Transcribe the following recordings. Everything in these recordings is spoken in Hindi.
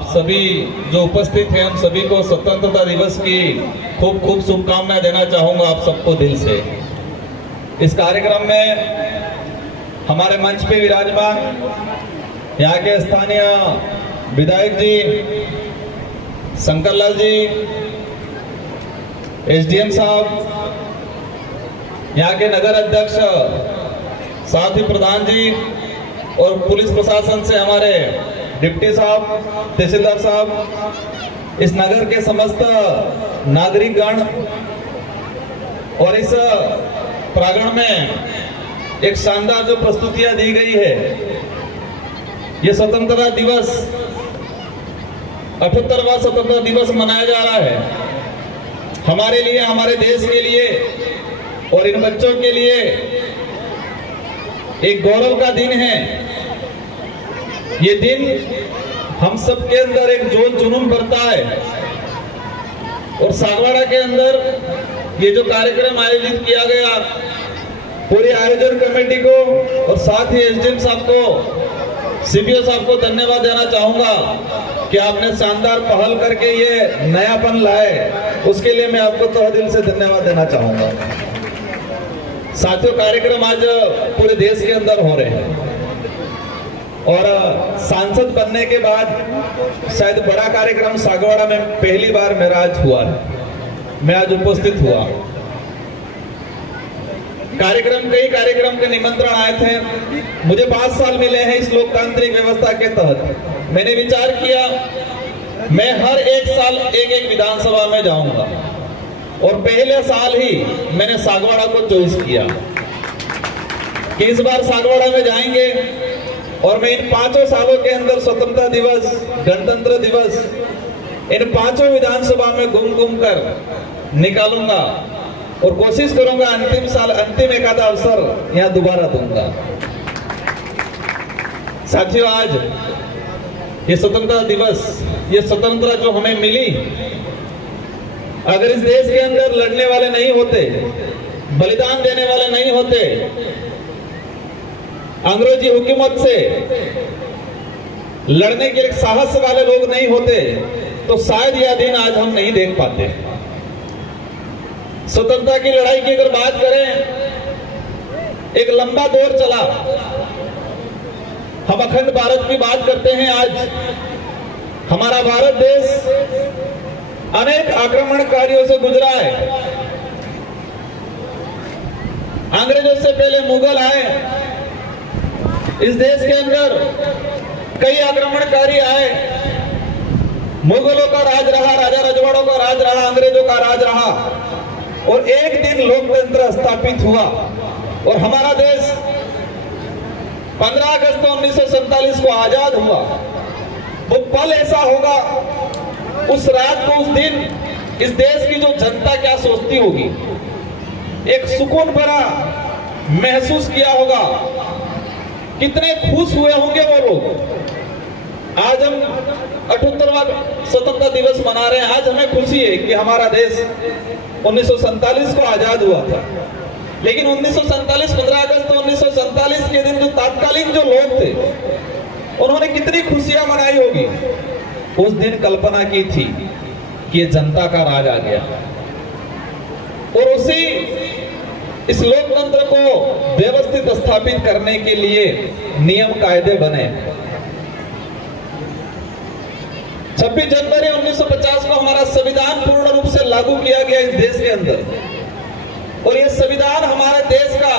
आप सभी जो उपस्थित हैं, हम सभी को स्वतंत्रता दिवस की खूब खूब शुभकामनाएं देना चाहूंगा आप सबको दिल से। इस कार्यक्रम में हमारे मंच पे विराजमान यहाँ के स्थानीय विधायक जी, शंकरलाल जी, एसडीएम साहब, यहाँ के नगर अध्यक्ष, साथ ही प्रधान जी और पुलिस प्रशासन से हमारे डिप्टी साहब, तहसीलदार साहब, इस नगर के समस्त नागरिकगण और इस प्रांगण में एक शानदार जो प्रस्तुतियां दी गई है, ये स्वतंत्रता दिवस 78वां स्वतंत्रता दिवस मनाया जा रहा है। हमारे लिए, हमारे देश के लिए और इन बच्चों के लिए एक गौरव का दिन है। ये दिन हम सबके अंदर एक जोश जुनून भरता है और सागवाड़ा के अंदर ये जो कार्यक्रम आयोजित किया गया, पूरी आयोजन कमेटी को और साथ ही एसडीएम साहब को, सीपीओ साहब को धन्यवाद देना चाहूंगा कि आपने शानदार पहल करके ये नयापन लाए, उसके लिए मैं आपको तहे दिल से धन्यवाद देना चाहूंगा। साथियों, कार्यक्रम आज पूरे देश के अंदर हो रहे हैं और सांसद बनने के बाद शायद बड़ा कार्यक्रम सागवाड़ा में पहली बार मेरा आज हुआ है, मैं आज उपस्थित हुआ। कई कार्यक्रम के निमंत्रण आए थे, मुझे 5 साल मिले हैं इस लोकतांत्रिक व्यवस्था के तहत। मैंने विचार किया मैं हर एक साल एक विधानसभा में जाऊंगा और पहले साल ही मैंने सागवाड़ा को चॉइस किया कि इस बार सागवाड़ा में जाएंगे और मैं इन 5 सालों के अंदर स्वतंत्रता दिवस, गणतंत्र दिवस, इन 5 विधानसभा में घूम कर निकालूंगा और कोशिश करूंगा अंतिम एक आधा अवसर यहाँ दोबारा दूंगा। साथियों, आज ये स्वतंत्रता दिवस, ये स्वतंत्रता जो हमें मिली, अगर इस देश के अंदर लड़ने वाले नहीं होते, बलिदान देने वाले नहीं होते, अंग्रेजी हुकूमत से लड़ने के लिए साहस वाले लोग नहीं होते, तो शायद यह दिन आज हम नहीं देख पाते। स्वतंत्रता की लड़ाई की अगर बात करें, एक लंबा दौर चला। हम अखंड भारत की बात करते हैं। आज हमारा भारत देश अनेक आक्रमणकारियों से गुजरा है। अंग्रेजों से पहले मुगल आए, इस देश के अंदर कई आक्रमणकारी आए। मुगलों का राज रहा, राजा रजवाड़ों का राज रहा, अंग्रेजों का राज रहा और एक दिन लोकतंत्र स्थापित हुआ और हमारा देश 15 अगस्त 1947 को आजाद हुआ। वो पल ऐसा होगा, उस रात को, उस दिन इस देश की जो जनता क्या सोचती होगी, एक सुकून भरा महसूस किया होगा, कितने खुश हुए होंगे वो लोग। आज हम 78वां स्वतंत्रता दिवस मना रहे हैं। आज हमें खुशी है कि हमारा देश 1947 को आजाद हुआ था, लेकिन 1947 15 अगस्त 1947 के दिन जो तात्कालीन जो लोग थे, उन्होंने कितनी खुशियां मनाई होगी। उस दिन कल्पना की थी कि ये जनता का राज आ गया और उसी इस लोकतंत्र को व्यवस्थित स्थापित करने के लिए नियम कायदे बने। 26 जनवरी 1950 को हमारा संविधान पूर्ण रूप से लागू किया गया इस देश के अंदर और यह संविधान हमारे देश का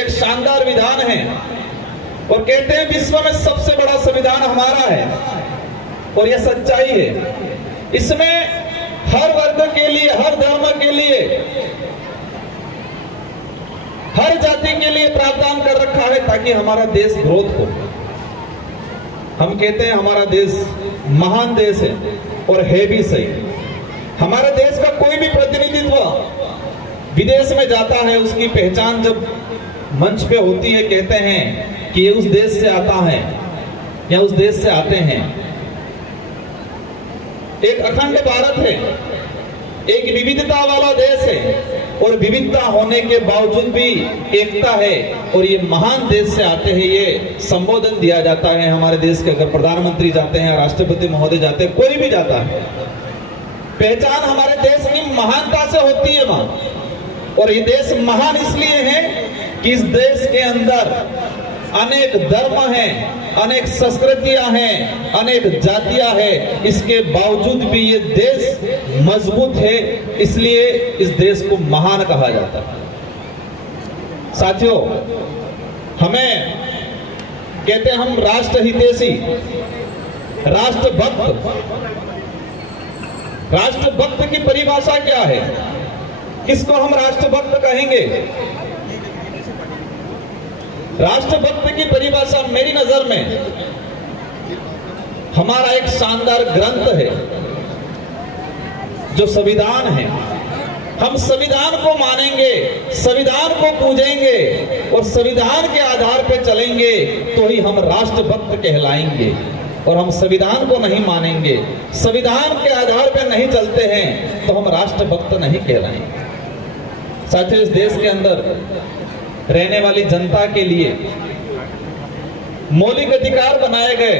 एक शानदार विधान है और कहते हैं विश्व में सबसे बड़ा संविधान हमारा है और यह सच्चाई है। इसमें हर वर्ग के लिए, हर धर्म के लिए, हर जाति के लिए प्रावधान कर रखा है ताकि हमारा देश ग्रोथ हो। हम कहते हैं हमारा देश महान देश है और है भी सही। हमारे देश का कोई भी प्रतिनिधित्व विदेश में जाता है, उसकी पहचान जब मंच पे होती है, कहते हैं कि ये उस देश से आता है या उस देश से आते हैं। एक अखंड भारत है एक विविधता वाला देश है और विविधता होने के बावजूद भी एकता है, और ये महान देश से आते हैं, ये संबोधन दिया जाता है हमारे देश के। अगर प्रधानमंत्री जाते हैं, राष्ट्रपति महोदय जाते हैं, कोई भी जाता है, पहचान हमारे देश की महानता से होती है वहां। और ये देश महान इसलिए है कि इस देश के अंदर अनेक धर्म हैं, अनेक संस्कृतियां हैं, अनेक जातियां हैं, इसके बावजूद भी ये देश मजबूत है, इसलिए इस देश को महान कहा जाता है। साथियों, हमें कहते हैं हम राष्ट्र हितैषी, राष्ट्रभक्त। राष्ट्रभक्त की परिभाषा क्या है? किसको हम राष्ट्रभक्त कहेंगे? राष्ट्रभक्त की परिभाषा मेरी नजर में हमारा एक शानदार ग्रंथ है जो संविधान है। हम संविधान को मानेंगे, संविधान को पूजेंगे और संविधान के आधार पर चलेंगे तो ही हम राष्ट्रभक्त कहलाएंगे। और हम संविधान को नहीं मानेंगे, संविधान के आधार पर नहीं चलते हैं तो हम राष्ट्रभक्त नहीं कहलाएंगे। साथियों, इस देश के अंदर रहने वाली जनता के लिए मौलिक अधिकार बनाए गए,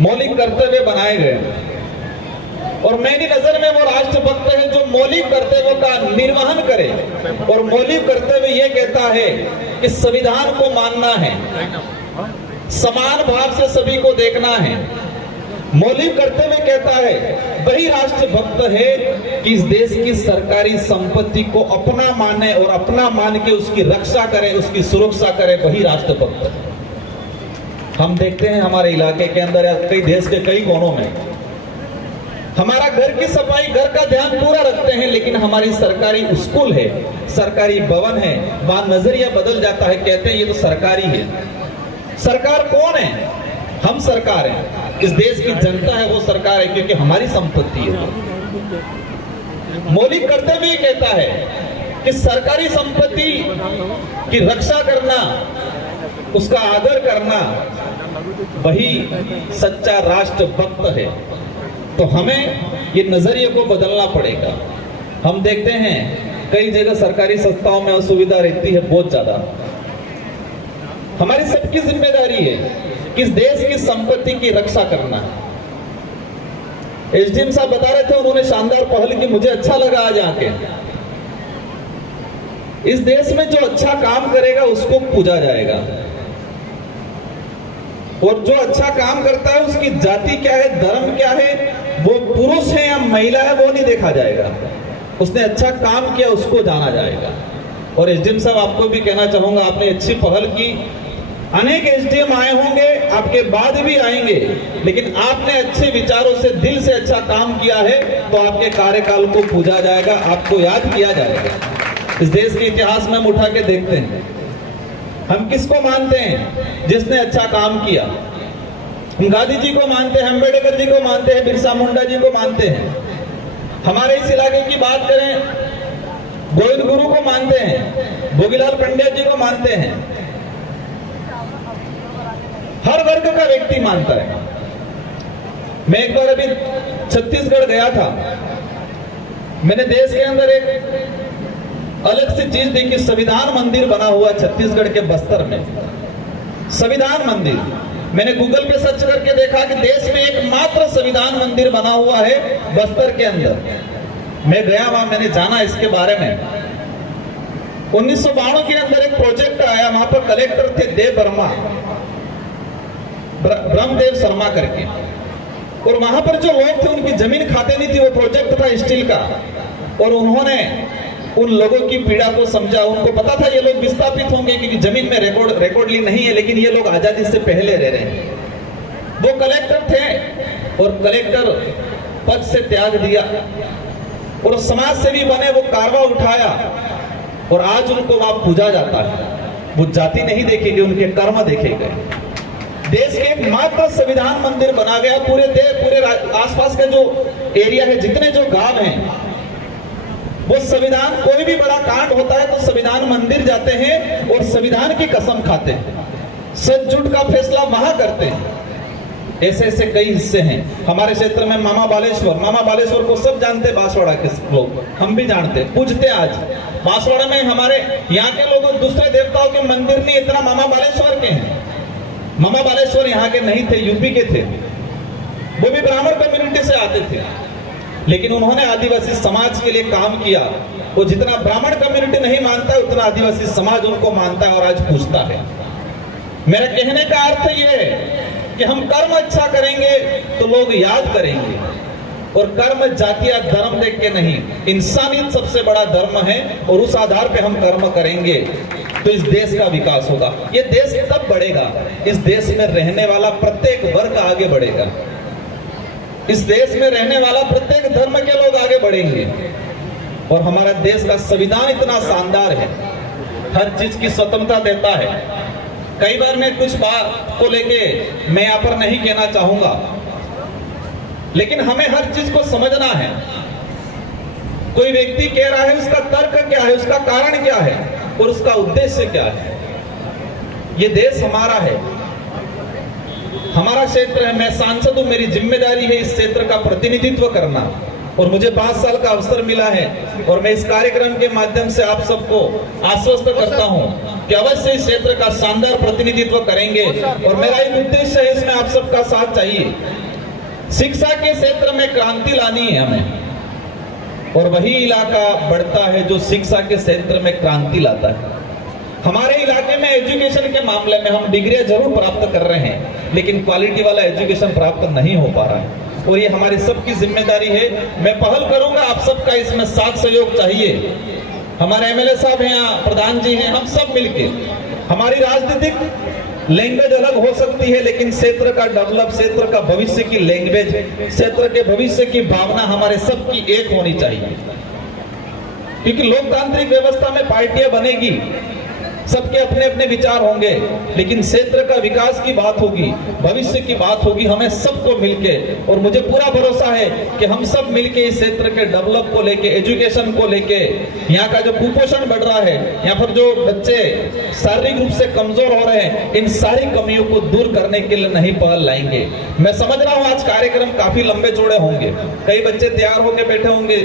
मौलिक कर्तव्य बनाए गए, और मेरी नजर में वो राष्ट्रभक्त है जो मौलिक कर्तव्यों का निर्वहन करे। और मौलिक कर्तव्य ये कहता है कि संविधान को मानना है, समान भाव से सभी को देखना है। मौलिक कर्तव्य कहता है, वही राष्ट्रभक्त है कि इस देश की सरकारी संपत्ति को अपना माने और अपना मान के उसकी रक्षा करे, उसकी सुरक्षा करे, वही राष्ट्रभक्त है। हम देखते हैं हमारे इलाके के अंदर या कई देश के कई कोनों में हमारा घर की सफाई, घर का ध्यान पूरा रखते हैं, लेकिन हमारी सरकारी स्कूल है, सरकारी भवन है, वहां नजरिया बदल जाता है, कहते हैं ये तो सरकारी है। सरकार कौन है? हम सरकार हैं। इस देश की जनता है वो सरकार है, क्योंकि हमारी संपत्ति है। मौलिक कर्तव्य कहता है कि सरकारी संपत्ति की रक्षा करना, उसका आदर करना, वही सच्चा राष्ट्रभक्त है। तो हमें ये नजरिए को बदलना पड़ेगा। हम देखते हैं कई जगह सरकारी संस्थाओं में असुविधा रहती है बहुत ज्यादा। हमारी सबकी जिम्मेदारी है कि इस देश की संपत्ति की रक्षा करना। एसडीएम साहब बता रहे थे, उन्होंने शानदार पहल की, मुझे अच्छा लगा आज आके। इस देश में जो अच्छा काम करेगा उसको पूजा जाएगा, और जो अच्छा काम करता है उसकी जाति क्या है, धर्म क्या है, वो पुरुष है या महिला है, वो नहीं देखा जाएगा। उसने अच्छा काम किया उसको जाना जाएगा। और एसडीएम साहब, आपको भी कहना चाहूंगा, आपने अच्छी पहल की। अनेक एसडीएम आए होंगे, आपके बाद भी आएंगे, लेकिन आपने अच्छे विचारों से, दिल से अच्छा काम किया है तो आपके कार्यकाल को पूजा जाएगा, आपको याद किया जाएगा। इस देश के इतिहास में हम उठा के देखते हैं, हम किसको मानते हैं जिसने अच्छा काम किया? हम गांधी जी को मानते हैं, अम्बेडकर जी को मानते हैं, बिरसा मुंडा जी को मानते हैं। हमारे इस इलाके की बात करें, गोविंद गुरु को मानते हैं, भोगीलाल पंड्या जी को मानते हैं। हर वर्ग का व्यक्ति मानता है। मैं एक बार अभी छत्तीसगढ़ गया था, मैंने देश के अंदर एक अलग सी चीज देखी। संविधान मंदिर बना हुआ छत्तीसगढ़ के बस्तर में, संविधान मंदिर। मैंने गूगल पे सर्च करके देखा कि देश में एकमात्र संविधान मंदिर बना हुआ है बस्तर के अंदर। मैं गया वहां, मैंने जाना इसके बारे में। 1992 के अंदर एक प्रोजेक्ट आया, वहां पर कलेक्टर थे देव वर्मा, ब्रह्मदेव शर्मा करके, और वहां पर जो लोग थे उनकी जमीन खाते नहीं थी। वो प्रोजेक्ट था स्टील का, और उन्होंने उन लोगों की पीड़ा को समझा। उनको पता था ये लोग विस्थापित होंगे क्योंकि जमीन में रिकॉर्ड नहीं है, लेकिन ये लोग आजादी से पहले रह रहे हैं। वो कलेक्टर थे और कलेक्टर पद से त्याग दिया और समाज सेवी बने, वो कारवा उठाया और आज उनको वहां पूजा जाता है। वो जाति नहीं देखी गई, उनके कर्म देखे गए। देश के एकमात्र संविधान मंदिर बना गया। पूरे आसपास का जो एरिया है, जितने जो गांव हैं, वो संविधान, कोई भी बड़ा कांड होता है तो संविधान मंदिर जाते हैं और संविधान की कसम खाते हैं, सच झूठ का फैसला वहां करते हैं। ऐसे ऐसे कई हिस्से हैं हमारे क्षेत्र में। मामा बालेश्वर को सब जानते हैं, बांसवाड़ा के लोग, हम भी जानते, पूजते। आज बांसवाड़ा में हमारे यहाँ के लोग दूसरे देवताओं के मंदिर नहीं, इतना मामा बालेश्वर के हैं। मामा बालेश्वर यहाँ के नहीं थे, यूपी के थे, वो भी ब्राह्मण कम्युनिटी से आते थे, लेकिन उन्होंने आदिवासी समाज के लिए काम किया। वो जितना ब्राह्मण कम्युनिटी नहीं मानता है उतना आदिवासी समाज उनको मानता है और आज पूछता है। मेरा कहने का अर्थ ये है कि हम कर्म अच्छा करेंगे तो लोग याद करेंगे, और कर्म जाति या धर्म देख के नहीं, इंसानियत सबसे बड़ा धर्म है, और उस आधार पे हम कर्म करेंगे तो इस देश का विकास होगा। ये देश तब बढ़ेगा, इस देश में रहने वाला प्रत्येक वर्ग आगे बढ़ेगा, इस देश में रहने वाला प्रत्येक धर्म के लोग आगे बढ़ेंगे। और हमारा देश का संविधान इतना शानदार है, हर चीज की स्वतंत्रता देता है। कई बार मैं कुछ बात को लेके मैं यहाँ पर नहीं कहना चाहूंगा, लेकिन हमें हर चीज को समझना है। कोई व्यक्ति कह रहा है, उसका तर्क क्या है, उसका कारण क्या है और उसका उद्देश्य क्या है। ये देश हमारा है, हमारा क्षेत्र है, मैं सांसद हूं, मेरी जिम्मेदारी है इस क्षेत्र का प्रतिनिधित्व करना, और मुझे 5 साल का अवसर मिला है। और मैं इस कार्यक्रम के माध्यम से आप सबको आश्वस्त करता हूं कि अवश्य इस क्षेत्र का शानदार प्रतिनिधित्व करेंगे, और मेरा एक उद्देश्य है, इसमें आप सबका साथ चाहिए। शिक्षा के क्षेत्र में क्रांति लानी है हमें, और वही इलाका बढ़ता है जो शिक्षा के क्षेत्र में क्रांति लाता है। हमारे इलाके में एजुकेशन के मामले में हम डिग्रियां जरूर प्राप्त कर रहे हैं, लेकिन क्वालिटी वाला एजुकेशन प्राप्त नहीं हो पा रहा है, और ये हमारी सबकी जिम्मेदारी है। मैं पहल करूंगा, आप सबका इसमें साथ सहयोग चाहिए। हमारे एमएलए साहब हैं यहाँ, प्रधान जी हैं, हम सब मिलके, हमारी राजनीतिक लैंग्वेज अलग हो सकती है, लेकिन क्षेत्र का डेवलप, क्षेत्र का भविष्य की लैंग्वेज, क्षेत्र के भविष्य की भावना हमारे सबकी एक होनी चाहिए। क्योंकि लोकतांत्रिक व्यवस्था में पार्टियां बनेगी, सबके अपने अपने विचार होंगे, लेकिन क्षेत्र का विकास की बात होगी, भविष्य की बात होगी, हमें सबको मिलके। और मुझे पूरा भरोसा है कि हम सब मिलके इस क्षेत्र के डेवलप को लेके, एजुकेशन को लेके, यहाँ का जो कुपोषण बढ़ रहा है, यहाँ पर जो बच्चे शारीरिक रूप से कमजोर हो रहे हैं, इन सारी कमियों को दूर करने के लिए नहीं पहल लाएंगे। मैं समझ रहा हूँ आज कार्यक्रम काफी लंबे चौड़े होंगे, कई बच्चे तैयार होकर बैठे होंगे,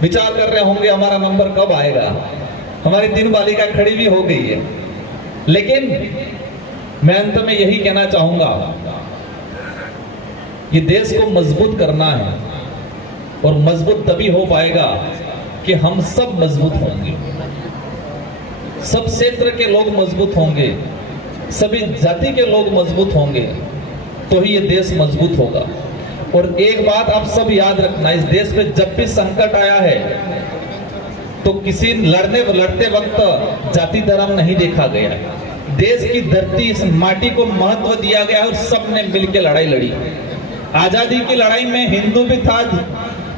विचार कर रहे होंगे हमारा नंबर कब आएगा, हमारी 3 बालिका खड़ी भी हो गई है। लेकिन मैं अंत में यही कहना चाहूंगा कि देश को मजबूत करना है, और मजबूत तभी हो पाएगा कि हम सब मजबूत होंगे, सब क्षेत्र के लोग मजबूत होंगे, सभी जाति के लोग मजबूत होंगे, तो ही ये देश मजबूत होगा। और एक बात आप सब याद रखना, इस देश में जब भी संकट आया है तो किसी लड़ते वक्त जाति धर्म नहीं देखा गया, देश की धरती, इस माटी को महत्व दिया गया और सबने मिलकर लड़ाई लड़ी। आजादी की लड़ाई में हिंदू भी था,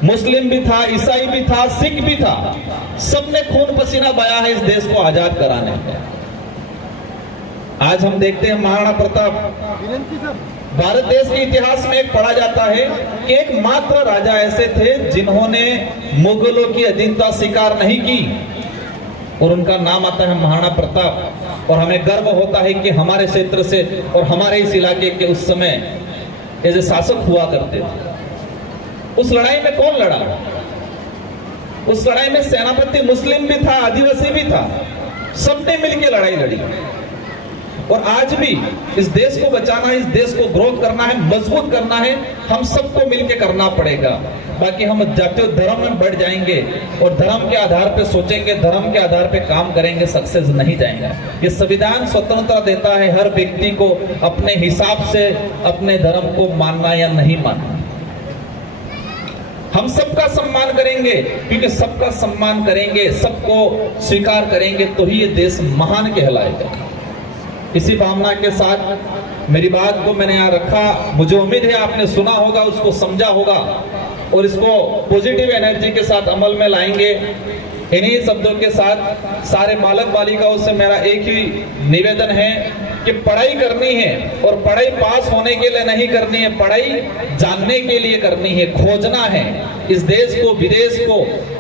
मुस्लिम भी था, ईसाई भी था, सिख भी था, सबने खून पसीना बहाया है इस देश को आजाद कराने में। आज हम देखते हैं महाराणा प्रताप, भारत देश के इतिहास में एक पढ़ा जाता है कि एकमात्र राजा ऐसे थे जिन्होंने मुगलों की अधीनता स्वीकार नहीं की, और उनका नाम आता है महाराणा प्रताप। और हमें गर्व होता है कि हमारे क्षेत्र से और हमारे इस इलाके के उस समय ऐसे शासक हुआ करते थे। उस लड़ाई में कौन लड़ा? उस लड़ाई में सेनापति मुस्लिम भी था, आदिवासी भी था, सबने मिलकर लड़ाई लड़ी। और आज भी इस देश को बचाना है, इस देश को ग्रोथ करना है, मजबूत करना है, हम सबको मिलकर करना पड़ेगा। बाकी हम जाति और धर्म में बढ़ जाएंगे और धर्म के आधार पे सोचेंगे, धर्म के आधार पे काम करेंगे, सक्सेस नहीं जाएंगे। ये संविधान स्वतंत्रता देता है हर व्यक्ति को अपने हिसाब से अपने धर्म को मानना या नहीं मानना। हम सबका सम्मान करेंगे, क्योंकि सबका सम्मान करेंगे, सबको स्वीकार करेंगे तो ही ये देश महान कहलाएगा। इसी भावना के साथ मेरी बात को मैंने यहाँ रखा। मुझे उम्मीद है आपने सुना होगा, उसको समझा होगा और इसको पॉजिटिव एनर्जी के साथ अमल में लाएंगे। इन्हीं शब्दों के साथ सारे बालक बालिकाओं से मेरा एक ही निवेदन है कि पढ़ाई करनी है और पढ़ाई पास होने के लिए नहीं करनी है, पढ़ाई जानने के लिए करनी है, खोजना है। इस देश को, विदेश को,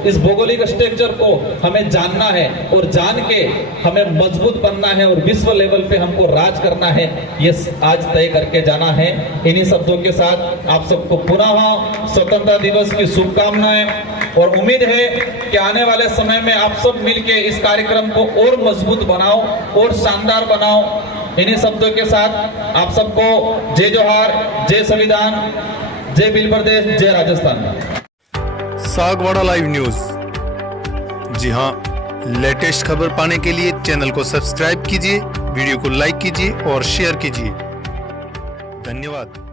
इस भौगोलिक स्ट्रक्चर को हमें जानना है और जान के हमें मजबूत बनना है और विश्व लेवल पे हमको राज करना है, ये आज तय करके जाना है। इन्हीं शब्दों के साथ आप सबको पुनः स्वतंत्रता दिवस की शुभकामनाएं और उम्मीद है कि आने वाले समय में आप सब मिलके इस कार्यक्रम को और मजबूत बनाओ और शानदार बनाओ। इन्हीं शब्दों के साथ आप सबको जय जोहार, जय संविधान, जय भील प्रदेश, जय राजस्थान। Sagwara live news. जी हाँ, लेटेस्ट खबर पाने के लिए चैनल को सब्सक्राइब कीजिए, वीडियो को लाइक कीजिए और शेयर कीजिए। धन्यवाद।